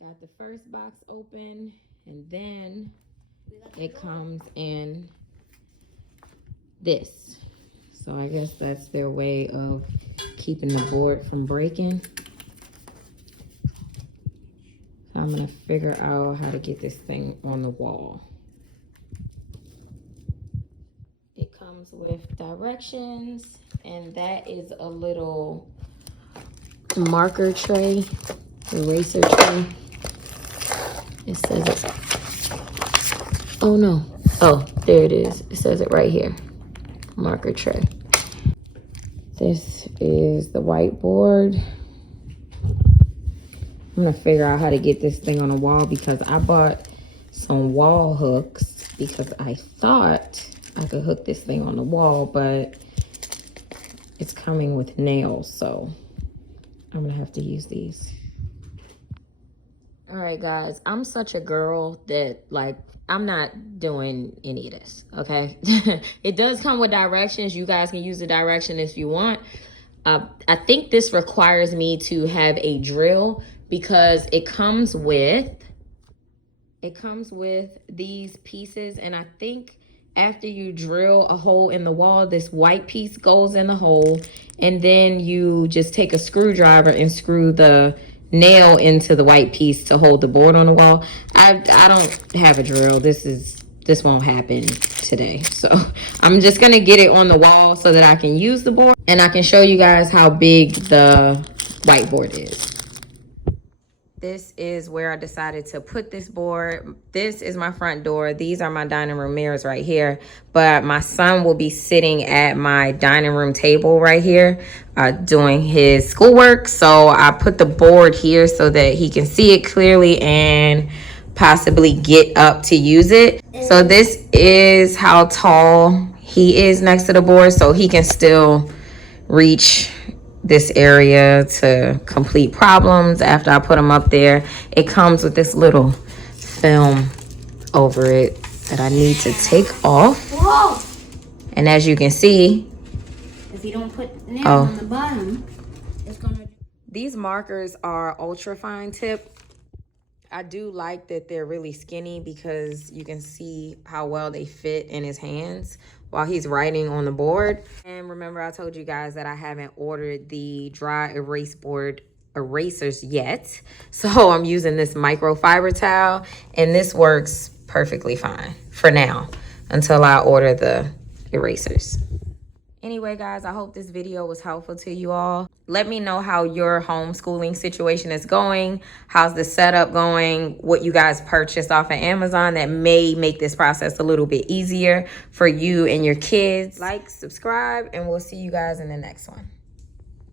Got the first box open, and then it comes in this. So I guess that's their way of keeping the board from breaking. So I'm gonna figure out how to get this thing on the wall. It comes with directions, and that is a little marker tray, eraser tray. It says it's, oh no, oh, there it is. It says it right here, marker tray. This is the whiteboard. I'm gonna figure out how to get this thing on the wall because I bought some wall hooks because I thought I could hook this thing on the wall, but it's coming with nails, so I'm gonna have to use these. All right, guys, I'm such a girl that, like, I'm not doing any of this, okay? It does come with directions. You guys can use the direction if you want. I think this requires me to have a drill because it comes with these pieces, and I think after you drill a hole in the wall, this white piece goes in the hole, and then you just take a screwdriver and screw the nail into the white piece to hold the board on the wall. I don't have a drill. This won't happen today. So I'm just gonna get it on the wall so that I can use the board and I can show you guys how big the whiteboard is. This is where I decided to put this board. This is my front door. These are my dining room mirrors right here. But my son will be sitting at my dining room table right here doing his schoolwork. So I put the board here so that he can see it clearly and possibly get up to use it. So this is how tall he is next to the board, so he can still reach this area to complete problems after I put them up there. It comes with this little film over it that I need to take off. Whoa! And as you can see, if you don't put nail on the bottom, it's gonna... These markers are ultra fine tip. I do like that they're really skinny because you can see how well they fit in his hands while he's writing on the board. And remember, I told you guys that I haven't ordered the dry erase board erasers yet. So I'm using this microfiber towel, and this works perfectly fine for now until I order the erasers. Anyway, guys, I hope this video was helpful to you all. Let me know how your homeschooling situation is going. How's the setup going? What you guys purchased off of Amazon that may make this process a little bit easier for you and your kids. Like, subscribe, and we'll see you guys in the next one.